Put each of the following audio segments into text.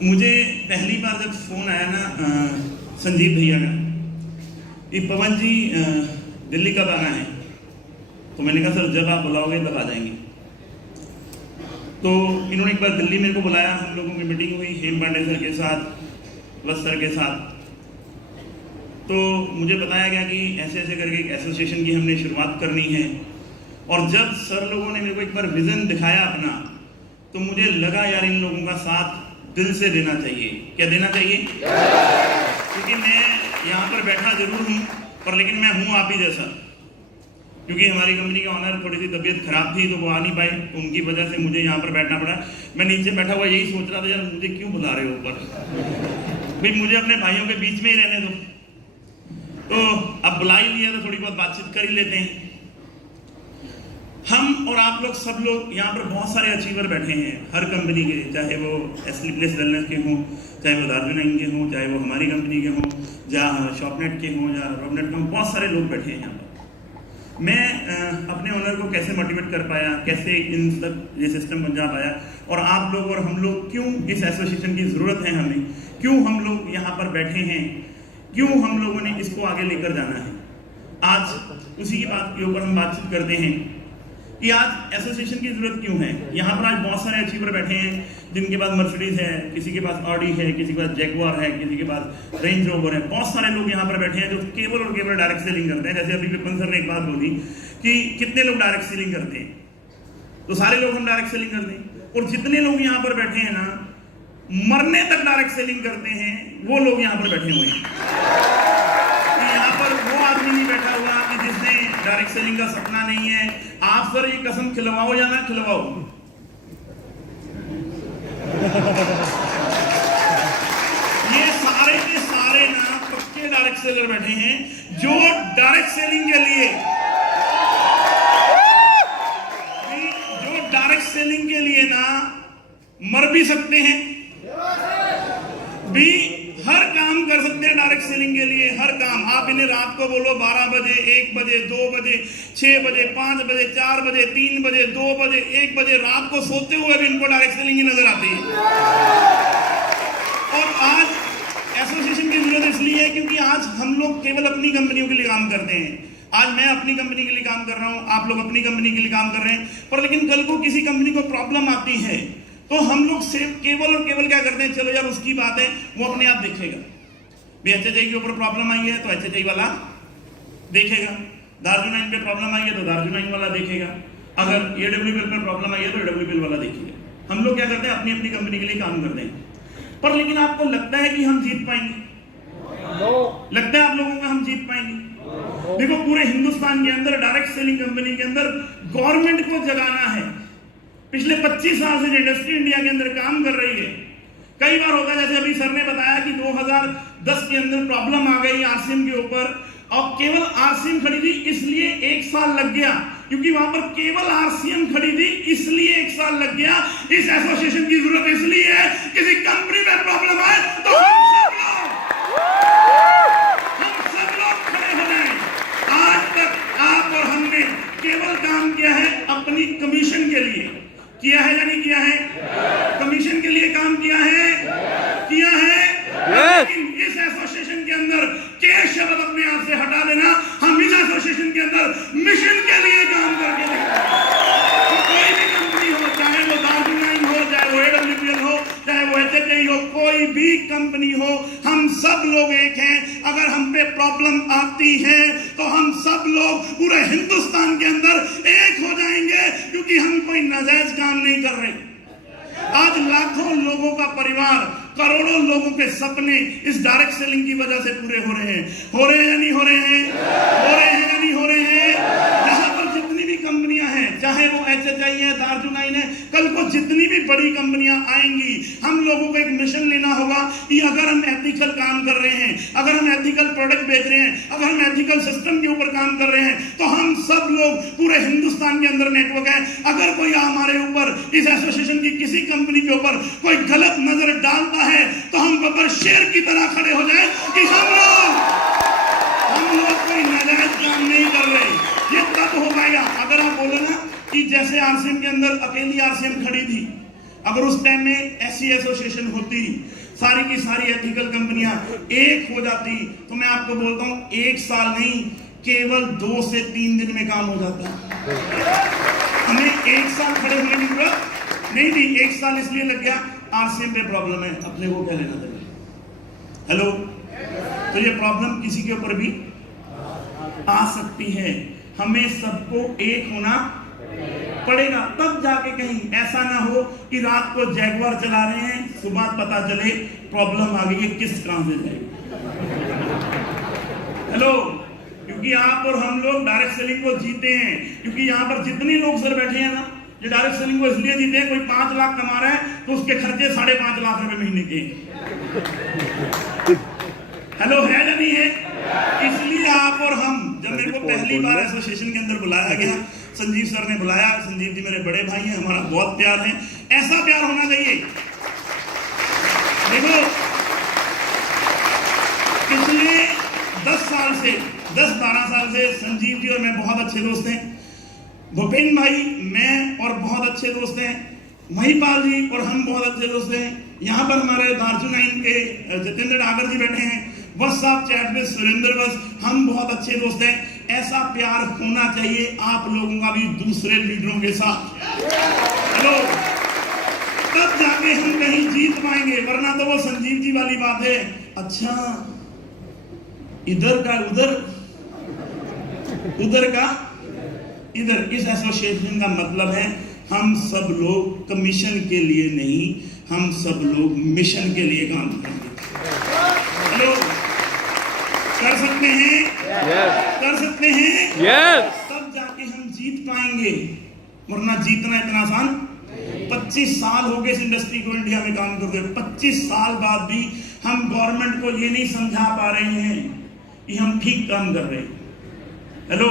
मुझे पहली बार जब फ़ोन आया ना संजीव भैया का, ये पवन जी दिल्ली कब आना है, तो मैंने कहा सर जब आप बुलाओगे तब आ जाएंगे। तो इन्होंने एक बार दिल्ली मेरे को बुलाया, हम लोगों की मीटिंग हुई हेम पांडे सर के साथ, वत्स सर के साथ। तो मुझे बताया गया कि ऐसे ऐसे करके एक एसोसिएशन की हमने शुरुआत करनी है। और जब सर लोगों ने मेरे को एक बार विज़न दिखाया अपना, तो मुझे लगा यार इन लोगों का साथ दिल से देना चाहिए। क्या देना चाहिए? क्योंकि मैं यहाँ पर बैठा जरूर हूँ, पर लेकिन मैं हूँ आप ही जैसा। क्योंकि हमारी कंपनी के ऑनर थोड़ी सी तबीयत खराब थी, तो वो आ नहीं पाए, तो उनकी वजह से मुझे यहाँ पर बैठना पड़ा। मैं नीचे बैठा हुआ यही सोच रहा था यार मुझे क्यों बुला रहे हो ऊपर, भाई मुझे अपने भाइयों के बीच में ही रहने दो। तो अब बुला ही लिया तो थोड़ी बहुत बातचीत कर ही लेते हैं। हम और आप लोग सब लोग यहाँ पर बहुत सारे अचीवर बैठे हैं हर कंपनी के, चाहे वो स्लीपलेस वेलनेस के हों, चाहे वो दार्जिलिंग के हों, चाहे वो हमारी कंपनी के हों, जहाँ शॉपनेट के हों या रोबनेट के हों, बहुत सारे लोग बैठे हैं यहाँ पर। मैं अपने ओनर को कैसे मोटिवेट कर पाया, कैसे इन सब ये सिस्टम बन जा पाया, और आप लोग और हम लोग क्यों इस एसोसिएशन की ज़रूरत है हमें, क्यों हम लोग यहाँ पर बैठे हैं, क्यों हम लोगों ने इसको आगे लेकर जाना है। आज उसी की बात के ऊपर हम बातचीत करते हैं कि आज एसोसिएशन की जरूरत क्यों है। यहाँ पर आज बहुत सारे अचीवर बैठे हैं जिनके पास मर्सिडीज है, किसी के पास ऑडी है, किसी के पास जैगुआर है, किसी के पास रेंज रोवर है। बहुत सारे लोग यहाँ पर बैठे हैं जो केवल और केवल डायरेक्ट सेलिंग करते हैं। जैसे अभी विपिन सर ने एक बात बोली कि कितने लोग डायरेक्ट सेलिंग करते हैं, तो सारे लोग हम डायरेक्ट सेलिंग करते हैं। और जितने लोग यहाँ पर बैठे हैं ना, मरने तक डायरेक्ट सेलिंग करते हैं, वो लोग यहाँ पर बैठे हुए हैं। यहाँ पर वो आदमी नहीं बैठा हुआ कि जिसने डायरेक्ट सेलिंग का सपना नहीं है। आप सर ये कसम खिलवाओ या ना खिलवाओ, ये सारे के सारे ना पक्के डायरेक्ट सेलर बैठे हैं जो डायरेक्ट सेलिंग के लिए, ना मर भी सकते हैं, भी हर काम कर सकते हैं डायरेक्ट सेलिंग के लिए। हर काम आप इन्हें रात को बोलो 12 बजे, 1 बजे, 2 बजे, 6 बजे, 5 बजे, 4 बजे, 3 बजे, 2 बजे, 1 बजे, रात को सोते हुए भी इनको डायरेक्ट सेलिंग ही नजर आती है। और आज एसोसिएशन की जरूरत इसलिए है क्योंकि आज हम लोग केवल अपनी कंपनियों के लिए काम करते हैं। आज मैं अपनी कंपनी के लिए काम कर रहा हूं, आप लोग अपनी कंपनी के लिए काम कर रहे हैं, पर लेकिन कल को किसी कंपनी को प्रॉब्लम आती है तो हम लोग सिर्फ केवल और केवल क्या करते हैं, चलो यार उसकी बात है, वो अपने आप देखेगा। भी एचएचआई के ऊपर प्रॉब्लम आई है तो एचएचआई वाला देखेगा, दार्जुनाइन पे प्रॉब्लम आई है तो दार्जुनाइन वाला देखेगा, अगर एडब्ल्यूपीएल पे प्रॉब्लम आई है तो एडब्ल्यूपीएल वाला देखेगा। हम लोग क्या करते हैं, अपनी अपनी कंपनी के लिए काम करते हैं। पर लेकिन आपको लगता है कि हम जीत पाएंगे? लगता है आप लोगों को हम जीत पाएंगे? देखो पूरे हिंदुस्तान के अंदर डायरेक्ट सेलिंग कंपनी के अंदर गवर्नमेंट को जगाना है। पिछले 25 साल से इंडस्ट्री इंडिया के अंदर काम कर रही है। कई बार होता है, जैसे अभी सर ने बताया कि 2010 के अंदर प्रॉब्लम आ गई आरसीएम के ऊपर, और केवल आरसीएम खरीदी इसलिए 1 साल लग गया, क्योंकि वहां पर केवल आरसीएम खरीदी इसलिए 1 साल लग गया। इस एसोसिएशन की जरूरत इसलिए है, किसी कंपनी में प्रॉब्लम आए तो हम सब लोग खड़े हो जाएं। आज तक आप और हमने केवल काम किया है अपनी कमीशन के लिए, किया है या नहीं किया है? कमीशन के लिए काम किया है, किया है। लेकिन इस एसोसिएशन के अंदर के शब्द अपने आप से हटा देना, हम इस एसोसिएशन के अंदर मिशन के लिए काम करके देखेंगे। तो कोई भी कंपनी हो, चाहे वो दार्जिलिंग हो, चाहे वो एडब्ल्यूपीएल हो, चाहे वो एचएचआई हो, कोई भी कंपनी हो, हम सब लोग एक हैं। अगर हम पे प्रॉब्लम आती है तो हम सब लोग पूरे हिंदुस्तान के अंदर एक हो जाएंगे, क्योंकि हम कोई नाजायज काम नहीं कर रहे। आज लाखों लोगों का परिवार, करोड़ों लोगों के सपने इस डायरेक्ट सेलिंग की वजह से पूरे हो रहे हैं। हो रहे हैं या नहीं हो रहे हैं? हो रहे हैं या नहीं हो रहे हैं? जहां पर जितनी भी कंपनियां हैं, चाहे वो एचएचआई है, दार्जुनाइन है, कल को जितनी भी बड़ी कंपनियां आएंगी, हम लोगों को एक मिशन लेना होगा कि अगर हम एथिकल काम कर रहे हैं, अगर हम एथिकल प्रोडक्ट बेच रहे हैं, अगर हम एथिकल सिस्टम के ऊपर काम कर रहे हैं, तो हम सब लोग पूरे हिंदुस्तान के अंदर नेटवर्क है। अगर कोई हमारे ऊपर, इस एसोसिएशन की किसी कंपनी के ऊपर कोई गलत नजर डालता है तो हम ऊपर शेर की तरह खड़े हो जाए कि हम लोग कोई नाजायज काम नहीं कर रहे। ये तब हो पाएगा अगर आप बोले ना कि जैसे आरसीएम के अंदर अकेली आरसीएम खड़ी थी, अगर उस टाइम में ऐसी एसोसिएशन होती, सारी की सारी एथिकल कंपनियां एक हो जाती, तो मैं आपको बोलता हूं 1 साल नहीं, केवल 2 से 3 दिन में काम हो जाता। हमें 1 साल खड़े होने की जरूरत नहीं थी। 1 साल इसलिए लग गया, आरसीएम पे प्रॉब्लम है, अपने को क्या लेना देना। हेलो, तो ये प्रॉब्लम किसी के ऊपर भी आ सकती है। हमें सबको एक होना पड़ेगा, तब जाके कहीं ऐसा ना हो कि रात को जैगवार चला रहे हैं, सुबह पता चले प्रॉब्लम आ गई है, किस काम से जाए। हेलो, क्योंकि आप और हम लोग डायरेक्ट सेलिंग को जीते हैं। क्योंकि यहाँ पर जितने लोग सर बैठे हैं ना, ये डायरेक्ट सेलिंग को इसलिए जीते हैं, कोई 5 लाख कमा रहा है तो उसके खर्चे 5.5 लाख रुपए महीने के। हेलो, है या नहीं है? इसलिए आप और हम, जब मेरे को पहली बार एसोसिएशन के अंदर बुलाया गया, संजीव सर ने बुलाया। संजीव जी मेरे बड़े भाई हैं, हमारा बहुत प्यार है, ऐसा प्यार होना चाहिए। देखो, पिछले 10-12 साल से संजीव जी और मैं बहुत अच्छे दोस्त हैं। भूपेन भाई, मैं और बहुत अच्छे दोस्त हैं। महिपाल जी और हम बहुत अच्छे दोस्त हैं। यहाँ पर हमारे दार्चू 9 के जितेंद्र डागर जी बैठे हैं, बस साहब चैट में सुरेंद्र बस, हम बहुत अच्छे दोस्त हैं। ऐसा प्यार होना चाहिए आप लोगों का भी दूसरे लीडरों के साथ। हेलो, तब जाके हम कहीं जीत पाएंगे, वरना तो वो संजीव जी वाली बात है, अच्छा इधर का उधर, उधर का इधर। इस एसोसिएशन का मतलब है हम सब लोग कमीशन के लिए नहीं, हम सब लोग मिशन के लिए काम करेंगे। हेलो, कर सकते हैं? कर सकते हैं? तब जाके हम जीत पाएंगे, वरना जीतना इतना आसान। 25 साल हो गए इस इंडस्ट्री को इंडिया में काम करते हुए। 25 साल बाद भी हम गवर्नमेंट को ये नहीं समझा पा रहे हैं कि हम ठीक काम कर रहे हैं। हेलो,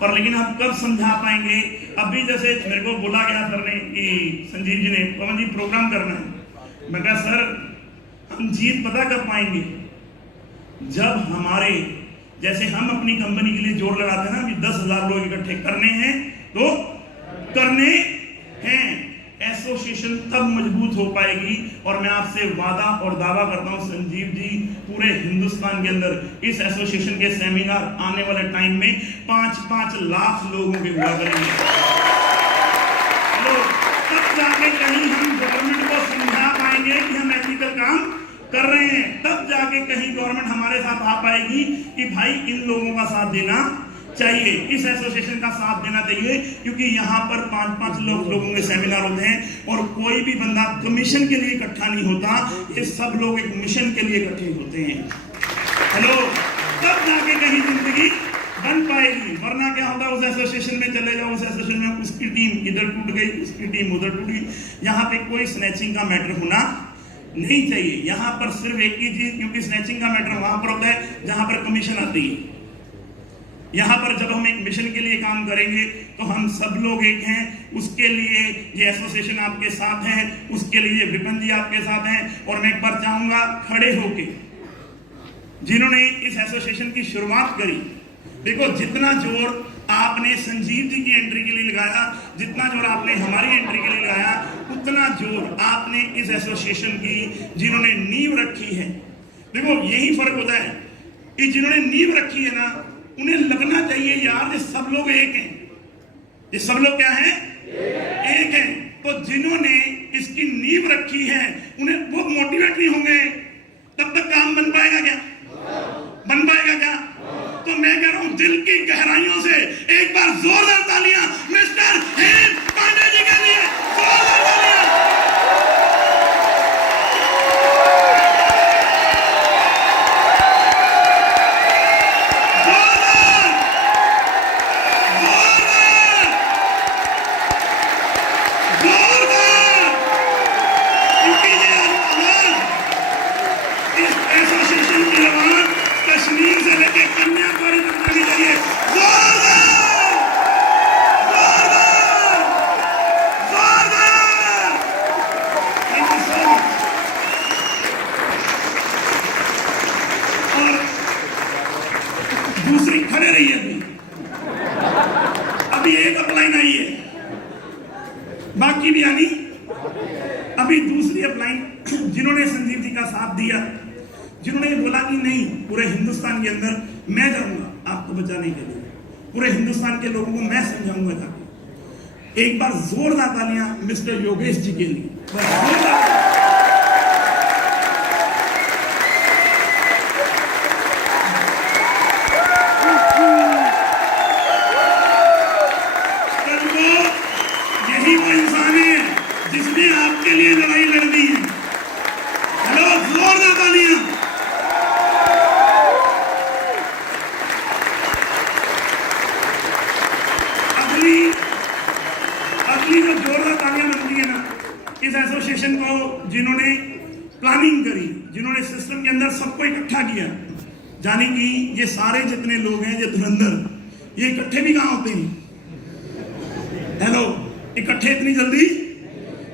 पर लेकिन हम कब समझा पाएंगे? अभी जैसे मेरे को बोला गया सर ने कि संजीव जी ने, पवन जी प्रोग्राम करना है। मैं कहा सर हम जीत पता कब पाएंगे? जब हमारे जैसे हम अपनी कंपनी के लिए जोर लगाते हैं ना कि 10,000 लोग इकट्ठे करने हैं तो करने हैं। एसोसिएशन तब मजबूत हो पाएगी। और मैं आपसे वादा और दावा करता हूं, संजीव जी पूरे हिंदुस्तान के अंदर इस एसोसिएशन के सेमिनार आने वाले टाइम में 5-5 लाख लोगों के हुआ करेंगे। तो तब जाके कहीं हम गवर्नमेंट को समझा पाएंगे कि हम एथिकल काम कर रहे हैं। तब जाके कहीं गवर्नमेंट हमारे साथ आ पाएगी कि भाई इन लोगों का साथ देना चाहिए, इस एसोसिएशन का साथ देना चाहिए। क्योंकि यहाँ पर 5-5 लोगों के सेमिनार होते हैं और कोई भी बंदा कमीशन के लिए इकट्ठा नहीं होता, ये सब लोग एक मिशन के लिए इकट्ठे होते हैं। हेलो, तब जाके कहीं जिंदगी बन पाएगी। वरना क्या होता है, उस एसोसिएशन में चले जाओ, उस एसोसिएशन में उसकी टीम इधर टूट गई, उसकी टीम उधर टूट गई। यहाँ पे कोई स्नैचिंग का मैटर होना नहीं चाहिए। यहाँ पर सिर्फ एक ही चीज, क्योंकि स्नैचिंग का मैटर वहां पर होता है जहां पर कमीशन आती है। यहाँ पर जब हम एक मिशन के लिए काम करेंगे तो हम सब लोग एक हैं। उसके लिए ये एसोसिएशन आपके साथ है, उसके लिए विपिन जी आपके साथ हैं। और मैं एक बार चाहूंगा खड़े होके जिन्होंने इस एसोसिएशन की शुरुआत करी, देखो जितना जोर आपने संजीव जी की एंट्री के लिए लगाया, जितना जोर आपने हमारी एंट्री के लिए लगाया, उतना जोर आपने इस एसोसिएशन की जिन्होंने नींव रखी है। देखो यही फर्क होता है कि जिन्होंने नींव रखी है ना, उन्हें लगना चाहिए यार ये सब लोग एक हैं, ये सब लोग क्या हैं? एक हैं। तो जिन्होंने इसकी नींव रखी है उन्हें वो मोटिवेट नहीं होंगे, तब तक काम बन पाएगा क्या? बन पाएगा क्या? तो मैं कह रहा हूं दिल की गहराइयों से एक बार जोरदार तालियां मिस्टर हेम पांडे जी के लिए, जोरदार तालियां। कश्मीर से लेके कन्याकुमारी तक जानी चाहिए। जोरदार अभी दूसरी अपलाइन जिन्होंने संजीव जी का साथ दिया, जिन्होंने बोला कि नहीं पूरे हिंदुस्तान के अंदर मैं जाऊंगा आपको बचाने के लिए, पूरे हिंदुस्तान के लोगों को मैं समझाऊंगा जाके। एक बार जोरदार तालियां मिस्टर योगेश जी के लिए। यही वो इंसान है जिसने आपके लिए लड़ाई लड़ दी है। हेलो, जोरदार तालियां। अगली जो जोरदार तालियां बनती है ना, इस एसोसिएशन को जिन्होंने प्लानिंग करी, जिन्होंने सिस्टम के अंदर सबको इकट्ठा किया, जाने कि ये सारे जितने लोग हैं, ये धुरंधर, ये इकट्ठे भी कहां होते हैं? हेलो, इकट्ठे इतनी जल्दी,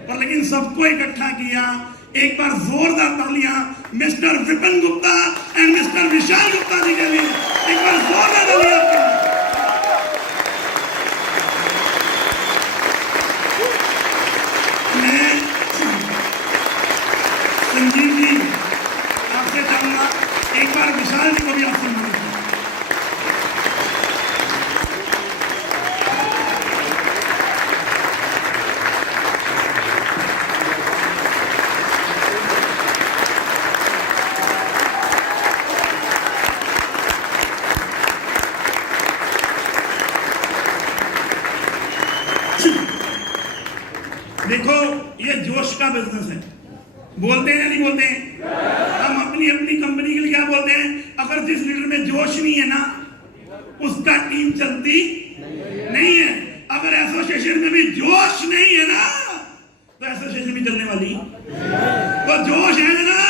पर लेकिन सबको इकट्ठा किया। एक बार जोरदार तालियां mister Vipin Gupta and mister Vishal Gupta ji के लिए। एक बार जोरदार तालियां आपके लिए। मैं संजीव जी आपसे चाहूंगा, एक बार विशाल जी को भी आपसे मांगूंगा। देखो, ये जोश का बिजनेस है, बोलते हैं या नहीं बोलते हैं? हम अपनी अपनी कंपनी के लिए क्या बोलते हैं? अगर जिस लीडर में जोश नहीं है ना, उसका टीम चलती नहीं है। अगर एसोसिएशन में भी जोश नहीं है ना, तो एसोसिएशन भी चलने वाली। तो जोश है ना,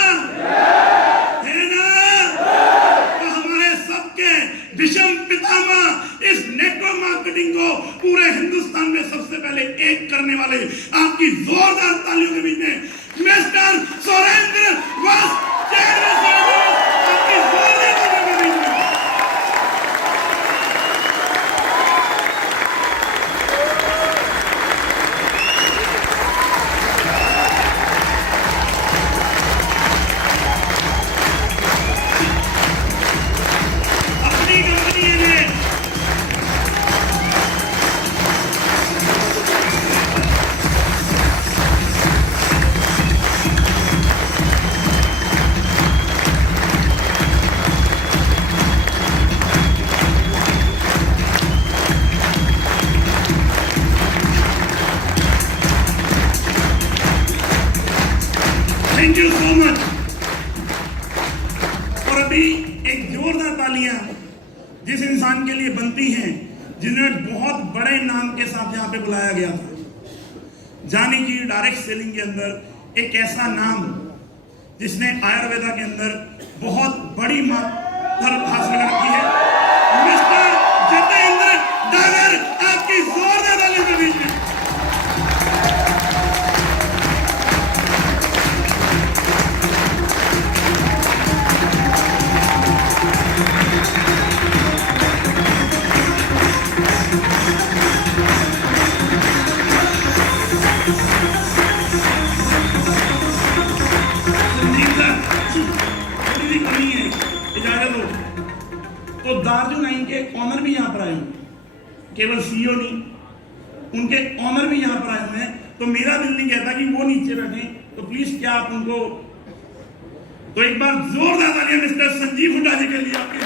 तो हमारे सबके विषम पितामह इस नेटवर्क मार्केटिंग को पूरे हिंदुस्तान में सबसे पहले एक करने वाले, आपकी जोरदार तालियों के बीच में मिस्टर सुरेंद्र वस्त, आपकी जोरदार तालियों के बीच में। अपनी कंपनी ने थैंक यू सो मच। और अभी एक जोरदार तालियां जिस इंसान के लिए बनती हैं, जिन्हें बहुत बड़े नाम के साथ यहाँ पे बुलाया गया था, जाने की डायरेक्ट सेलिंग के अंदर एक ऐसा नाम जिसने आयुर्वेदा के अंदर बहुत बड़ी मात्रा हासिल कर रखी है, मिस्टर जितेंद्र डागर, आपकी जोरदार तालियों के बीच में। तो दार्जु नाइन के ऑनर भी यहाँ पर आए हुए, केवल सीईओ नहीं, उनके ऑनर भी यहाँ पर आए हुए हैं। तो मेरा दिल नहीं कहता कि वो नीचे बैठे, तो प्लीज क्या आप उनको, तो एक बार जोरदार तालियां मिस्टर संजीव हुड्डा जी के लिए आपके